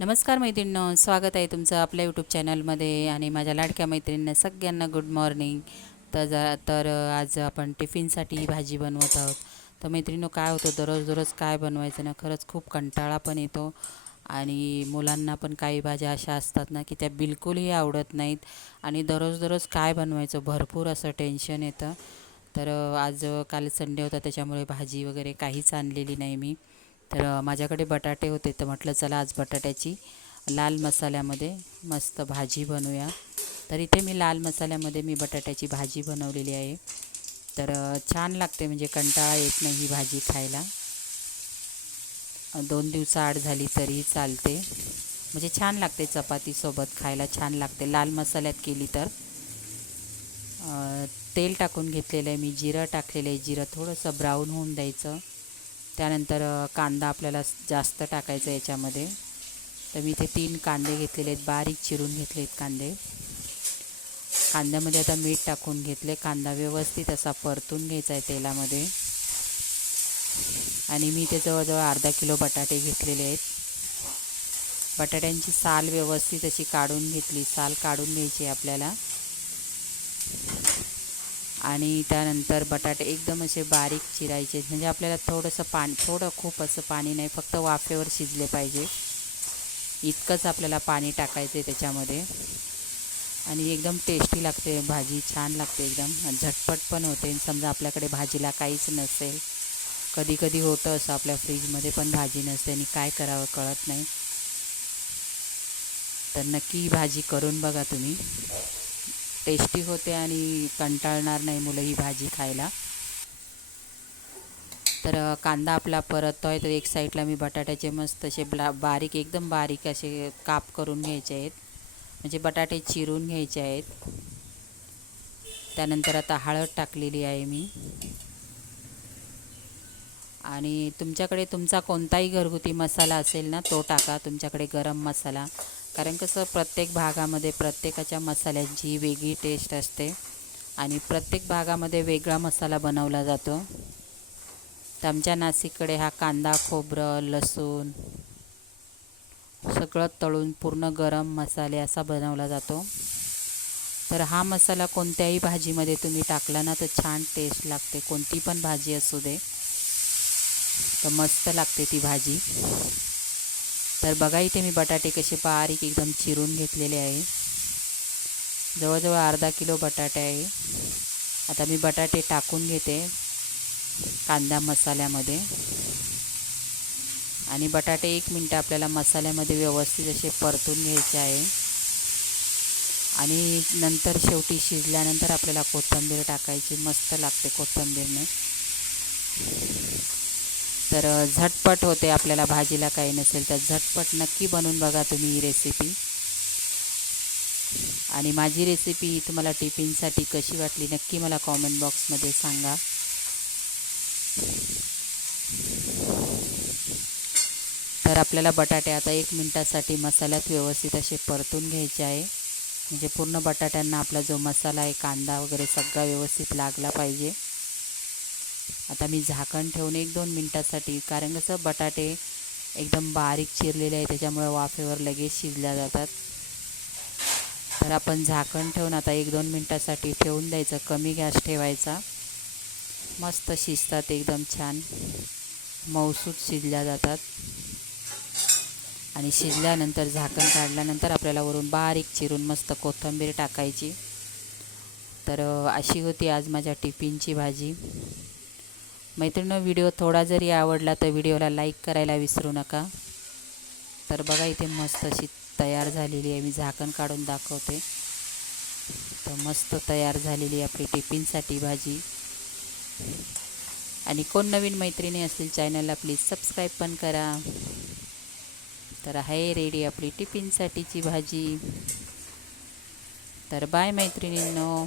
नमस्कार मैत्रिणींनो स्वागत आहे तुमचं आपल्या यूट्यूब चॅनलमध्ये आणि माझ्या लाडक्या मैत्रिणींना सगळ्यांना गुड मॉर्निंग तर तर आज आपण टिफिनसाठी भाजी बनवत आहोत. तर मैत्रिणीनो काय होतं दररोज दररोज काय बनवायचं ना खरंच खूप कंटाळा पण येतो. आणि मुलांना पण काही भाज्या अशा असतात ना की त्या बिलकुलही आवडत नाहीत. आणि दररोज दररोज काय बनवायचं भरपूर असं टेन्शन येतं. तर आज काल संडे होता त्याच्यामुळे भाजी वगैरे काहीच आणलेली नाही मी. तर माझ्याकडे बटाटे होते तर म्हटलं चला आज बटाट्याची लाल मसाल्यामध्ये मस्त भाजी बनवूया. तर इथे मी लाल मसाल्यामध्ये मी बटाट्याची भाजी बनवलेली आहे. तर छान लागते म्हणजे कंटाळा येत नाही ही भाजी खायला. दोन दिवसाआड झाली तरी चालते. म्हणजे छान लागते चपातीसोबत खायला छान लागते. लाल मसाल्यात केली तर. तेल टाकून घेतलेलं आहे मी जिरं टाकलेलं आहे जिरं थोडंसं ब्राऊन होऊन द्यायचं. त्यानंतर कांदा आपल्याला जास्त टाकायचा याच्यामध्ये. तर मी इथे तीन कांदे घेतलेले आहेत. बारीक चिरून घेतले आहेत कांदे. कांद्यामध्ये आता मीठ टाकून घेतले. कांदा व्यवस्थित असा परतून घ्यायचा आहे तेलामध्ये. आणि मी इथे जवळजवळ अर्धा किलो बटाटे घेतलेले आहेत. बटाट्यांची साल व्यवस्थित अशी काढून घेतली. साल काढून घ्यायची आहे आपल्याला. आणि त्यानंतर बटाटे एकदम असे बारीक चिरायचे. म्हणजे आपल्याला थोडंसं पाणी थोडं खूप असं पाणी नाही फक्त वाफेवर शिजले पाहिजे. इतकंच आपल्याला पाणी टाकायचं आहे त्याच्यामध्ये. आणि एकदम टेस्टी लागते भाजी छान लागते एकदम. झटपट पण होते. समजा आपल्याकडे भाजीला काहीच नसेल. कधी कधी होतं असं आपल्या फ्रीजमध्ये पण भाजी नसते आणि काय करावं कळत नाही. तर नक्की ही भाजी करून बघा तुम्ही. टेस्टी होते आणि कंटाळणार नाही मुलं ही भाजी खायला. तर कांदा आपला परततोय तर एक साईडला मी बटाट्याचे मस्त असे ब्ला बारीक एकदम बारीक असे काप करून घ्यायचे आहेत. म्हणजे बटाटे चिरून घ्यायचे आहेत. त्यानंतर आता हळद टाकलेली आहे मी. आणि तुमच्याकडे तुमचा कोणताही घरगुती मसाला असेल ना तो टाका. तुमच्याकडे गरम मसाला. कारण कसं प्रत्येक भागामध्ये प्रत्येकाच्या मसाल्यांची वेगळी टेस्ट असते आणि प्रत्येक भागामध्ये वेगळा मसाला बनवला जातो. तर आमच्या नाशिककडे हा कांदा खोबरं लसूण सगळं तळून पूर्ण गरम मसाले असा बनवला जातो. तर हा मसाला कोणत्याही भाजीमध्ये तुम्ही टाकला ना तर छान टेस्ट लागते. कोणती पण भाजी असू दे तर मस्त लागते ती भाजी. तर बघा इथे मी बटाटे कसे बारीक एकदम चिरून घेतलेले आहे. जवळजवळ अर्धा किलो बटाटे आहे. आता मी बटाटे टाकून घेते कांदा मसाल्यामध्ये. आणि बटाटे एक मिनटं आपल्याला मसाल्यामध्ये व्यवस्थित असे परतून घ्यायचे आहे. आणि नंतर शेवटी शिजल्यानंतर आपल्याला कोथिंबीर टाकायची. मस्त लागते कोथिंबीरने. तर झटपट होते आपल्याला भाजीला काही नसेल तर झटपट नक्की बनवून बघा तुम्ही ही रेसिपी आणि माझी रेसिपी ही तुम्हाला टिफिनसाठी कशी वाटली नक्की मला कॉमेंट बॉक्समध्ये सांगा. तर आपल्याला बटाटे आता एक मिनटासाठी मसाल्यात व्यवस्थित असे परतून घ्यायचे आहे. म्हणजे पूर्ण बटाट्यांना आपला जो मसाला आहे कांदा वगैरे सगळा व्यवस्थित लागला पाहिजे. आता मी झाकण ठेवून एक दोन मिनटासाठी कारण कसं बटाटे एकदम बारीक चिरलेले आहे त्याच्यामुळे वाफेवर लगेच शिजल्या जातात. तर आपण झाकण ठेवून आता एक दोन मिनटासाठी ठेवून द्यायचं कमी गॅस ठेवायचा. मस्त शिजतात एकदम छान. मऊसूत शिजल्या जातात. आणि शिजल्यानंतर झाकण काढल्यानंतर आपल्याला वरून बारीक चिरून मस्त कोथिंबीर टाकायची. तर अशी होती आज माझ्या टिफिनची भाजी. मैत्रिणीनं व्हिडिओ थोडा जरी आवडला तर व्हिडिओला लाईक करायला विसरू नका. तर बघा इथे मस्त अशी तयार झालेली आहे. मी झाकण काढून दाखवते. तर मस्त तयार झालेली आहे आपली टिफिनसाठी भाजी. आणि कोण नवीन मैत्रिणी असतील चॅनलला प्लीज सबस्क्राईब पण करा. तर आहे रेडी आपली टिफिनसाठीची भाजी. तर बाय मैत्रिणींनो.